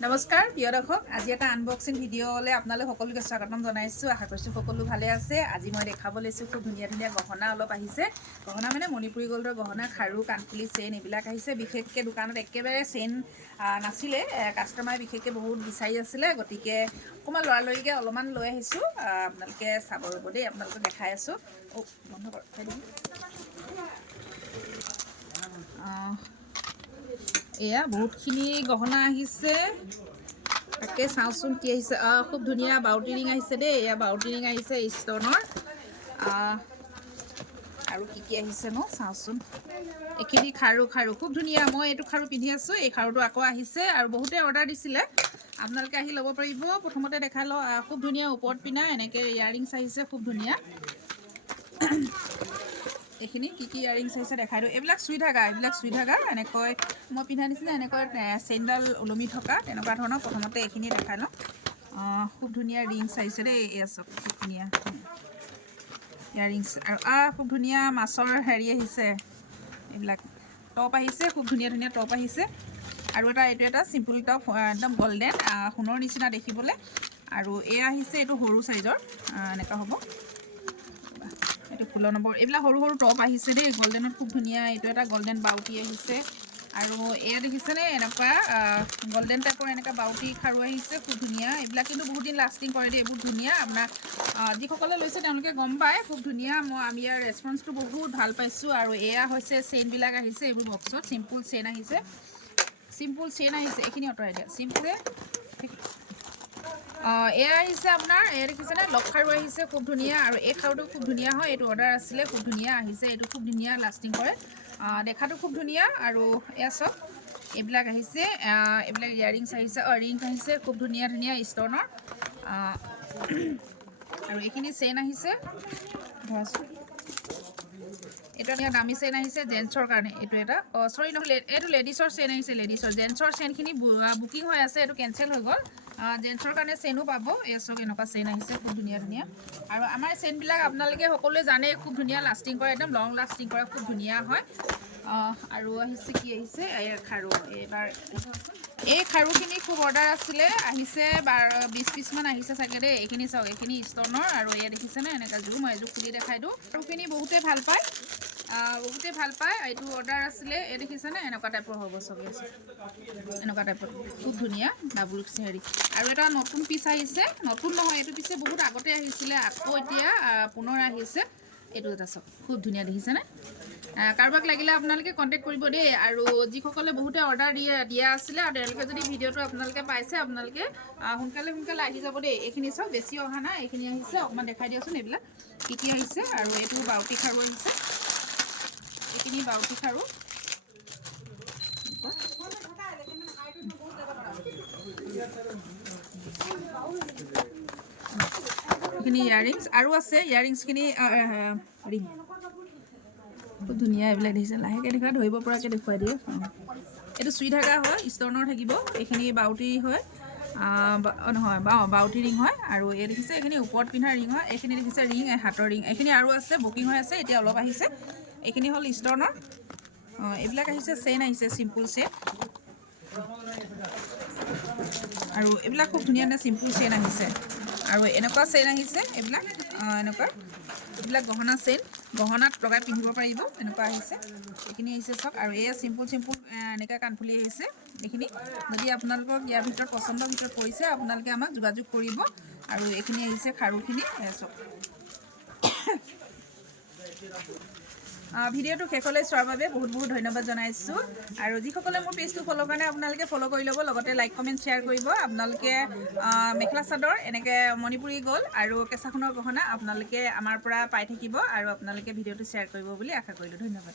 নমস্কাৰ প্ৰিয় দৰ্শক, আজি এটা আনবক্সিং ভিডিঅ'লৈ আপোনালোক সকলোকে স্বাগতম জনাইছোঁ। আশা কৰিছোঁ সকলো ভালে আছে। আজি মই দেখাব লৈছোঁ খুব ধুনীয়া ধুনীয়া গহনা অলপ আহিছে। গহনা মানে মণিপুৰী গ'ল্ডৰ গহনা, খাৰু, কাণফুলি, চেইন এইবিলাক আহিছে। বিশেষকৈ দোকানত একেবাৰে চেইন নাছিলে, কাষ্টমাৰে বিশেষকৈ বহুত বিচাৰি আছিলে, গতিকে অকণমান লৰালৰিকৈ অলপমান লৈ আহিছোঁ। আপোনালোকে চাব ৰ'ব দেই, আপোনালোকক দেখাই আছোঁ। বন্ধ কৰ। এয়া বহুতখিনি গহনা আহিছে, তাকে চাওঁচোন কি আহিছে। খুব ধুনীয়া বাউটি ৰিং আহিছে দেই, এয়া বাউটি ৰিং আহিছে ষ্টনৰ। আৰু কি আহিছে ন চাওঁচোন। এইখিনি খাৰু খুব ধুনীয়া। মই এইটো খাৰু পিন্ধি আছোঁ, এই খাৰুটো আকৌ আহিছে আৰু বহুতে অৰ্ডাৰ দিছিলে, আপোনালোকে আহি ল'ব পাৰিব। প্ৰথমতে দেখাই লওঁ, খুব ধুনীয়া ওপৰত পিন্ধা এনেকৈ ইয়াৰিংছ আহিছে, খুব ধুনীয়া। এইখিনি কি ইয়াৰিংছ আহিছে দেখাই দিওঁ। এইবিলাক চুই থাকা এনেকৈ মই পিন্ধা নিচিনা এনেকৈ চেইনডাল ওলমি থকা তেনেকুৱা ধৰণৰ। প্ৰথমতে এইখিনি দেখাই লওঁ। খুব ধুনীয়া ৰিংছ আহিছে দেই, এয়া চব খুব ধুনীয়া ইয়াৰিংছ। আৰু খুব ধুনীয়া মাছৰ হেৰি আহিছে, এইবিলাক টপ আহিছে, খুব ধুনীয়া ধুনীয়া টপ আহিছে। আৰু এইটো এটা চিম্পুল টপ, একদম গল্ডেন সোণৰ নিচিনা দেখিবলৈ। আৰু এয়া আহিছে এইটো সৰু চাইজৰ, এনেকুৱা হ'ব। এইটো 16 নম্বৰ। এইবিলাক সৰু সৰু টপ আহিছে দেই গল্ডেনত, খুব ধুনীয়া। এইটো এটা গল্ডেন বাউটি আহিছে। আৰু এয়া দেখিছেনে, এনেকুৱা গল্ডেন টাইপৰ এনেকুৱা বাউটি খাৰু আহিছে, খুব ধুনীয়া। এইবিলাক কিন্তু বহুত দিন লাষ্টিং কৰে দেই, বহুত ধুনীয়া। আপোনাৰ যিসকলে লৈছে তেওঁলোকে গম পায়, খুব ধুনীয়া। আমি ইয়াৰ ৰেচপন্সটো বহুত ভাল পাইছোঁ। আৰু এয়া হৈছে চেইনবিলাক আহিছে, এইবোৰ বক্সত চিম্পুল চেইন আহিছে, এইখিনি আঁতৰাই দিয়া। চিম্পুলে এয়া আহিছে আপোনাৰ, এয়া দেখিছেনে লক খাৰু আহিছে, খুব ধুনীয়া। আৰু এই খাৰুটো খুব ধুনীয়া হয়, এইটো অৰ্ডাৰ আছিলে, খুব ধুনীয়া আহিছে। এইটো খুব ধুনীয়া লাষ্টিং কৰে, দেখাটো খুব ধুনীয়া। আৰু এয়া চব এইবিলাক আহিছে, এইবিলাক ইয়াৰিংছ আহিছে, ৰিংছ আহিছে, খুব ধুনীয়া ধুনীয়া ষ্টনৰ। আৰু এইখিনি চেইন আহিছে, এইটো এটা দামী চেইন আহিছে জেন্টছৰ কাৰণে। এইটো এটা চৰি নহয়, এইটো লেডিছৰ চেইন আহিছে, জেন্টছৰ চেইনখিনি বুকিং হৈ আছে, এইটো কেঞ্চেল হৈ গ'ল। জেন্টছৰ কাৰণে চেইনো পাব। এই চব এনেকুৱা চেইন আহিছে, খুব ধুনীয়া ধুনীয়া। আৰু আমাৰ চেইনবিলাক আপোনালোকে সকলোৱে জানে, খুব ধুনীয়া লাষ্টিং কৰে, একদম লং লাষ্টিং কৰে, খুব ধুনীয়া হয়। আৰু আহিছে কি আহিছে, খাৰু। এইবাৰ এই খাৰুখিনি খুব অৰ্ডাৰ আছিলে, আহিছে 20 পিচমান আহিছে চাগে দেই। এইখিনি চাওক, এইখিনি ষ্টনৰ। আৰু এয়া দেখিছেনে এনেকুৱা মই এযোৰ খুলি দেখাই দিওঁ। খাৰুখিনি বহুতে ভাল পায়, এইটো অৰ্ডাৰ আছিলে। এই দেখিছেনে এনেকুৱা টাইপৰ হ'ব চব, এনেকুৱা টাইপৰ, খুব ধুনীয়া ডাবুল হেৰি। আৰু এটা নতুন পিচ আহিছে, নতুন নহয় এইটো পিছে বহুত আগতে আহিছিলে, আকৌ এতিয়া পুনৰ আহিছে। এইটো এটা চব খুব ধুনীয়া, দেখিছেনে। কাৰোবাক লাগিলে আপোনালোকে কণ্টেক্ট কৰিব দেই। আৰু যিসকলে বহুতে অৰ্ডাৰ দিয়া আছিলে, আৰু তেওঁলোকে যদি ভিডিঅ'টো আপোনালোকে পাইছে, আপোনালোকে সোনকালে আহি যাব দেই। এইখিনি চাওক, বেছি অহা নাই, এইখিনি আহিছে। অকণমান দেখাই দিয়কচোন এইবিলাক কি আহিছে। আৰু এইটো বাউটি খাৰু আহিছে, এইখিনি বাউটি খাৰু। এইখিনি ইয়াৰিংছ আৰু আছে, ইয়াৰিংছখিনি ৰিং খুব ধুনীয়া। এইবিলাক দেখিছে, লাহেকৈ দেখুৱাই, ধৰিব পৰাকৈ দেখুৱাই দিয়ে। এইটো চুই থাকা হয়, ষ্টনৰ থাকিব। এইখিনি বাউটি হয়, নহয় বাউটি ৰিং হয়। আৰু এই দেখিছে, এইখিনি ওপৰত পিন্ধা ৰিং হয়। এইখিনি দেখিছে ৰিং, হাতৰ ৰিং। এইখিনি আৰু আছে, বুকিং হৈ আছে, এতিয়া অলপ আহিছে। এইখিনি হ'ল ষ্টনৰ। এইবিলাক আহিছে, চেইন আহিছে, চিম্পুল চেইন। আৰু এইবিলাক খুব ধুনীয়া ধুনীয়া চিম্পুল চেইন আহিছে। আৰু এনেকুৱা চেইন আহিছে, এইবিলাক গহনা চেইন, গহনাত লগাই পিন্ধিব পাৰিব, এনেকুৱা আহিছে। এইখিনি আহিছে চব। আৰু এয়া চিম্পুল এনেকুৱা কাণফুলি আহিছে। এইখিনি যদি আপোনালোকক ইয়াৰ ভিতৰত পচন্দৰ ভিতৰত পৰিছে, আপোনালোকে আমাক যোগাযোগ কৰিব। আৰু এইখিনি আহিছে খাৰুখিনি, চব। ভিডিঅ'টো শেষলৈ চোৱাৰ বাবে বহুত বহুত ধন্যবাদ জনাইছোঁ। আৰু যিসকলে মোৰ পেজটো ফ'ল' কাৰণে আপোনালোকে ফ'ল' কৰি ল'ব, লগতে লাইক কমেণ্ট শ্বেয়াৰ কৰিব। আপোনালোকে মেখেলা চাদৰ এনেকৈ মণিপুৰী গ'ল্ড আৰু কেঁচা সোণৰ গহনা আপোনালোকে আমাৰ পৰা পাই থাকিব। আৰু আপোনালোকে ভিডিঅ'টো শ্বেয়াৰ কৰিব বুলি আশা কৰিলোঁ। ধন্যবাদ।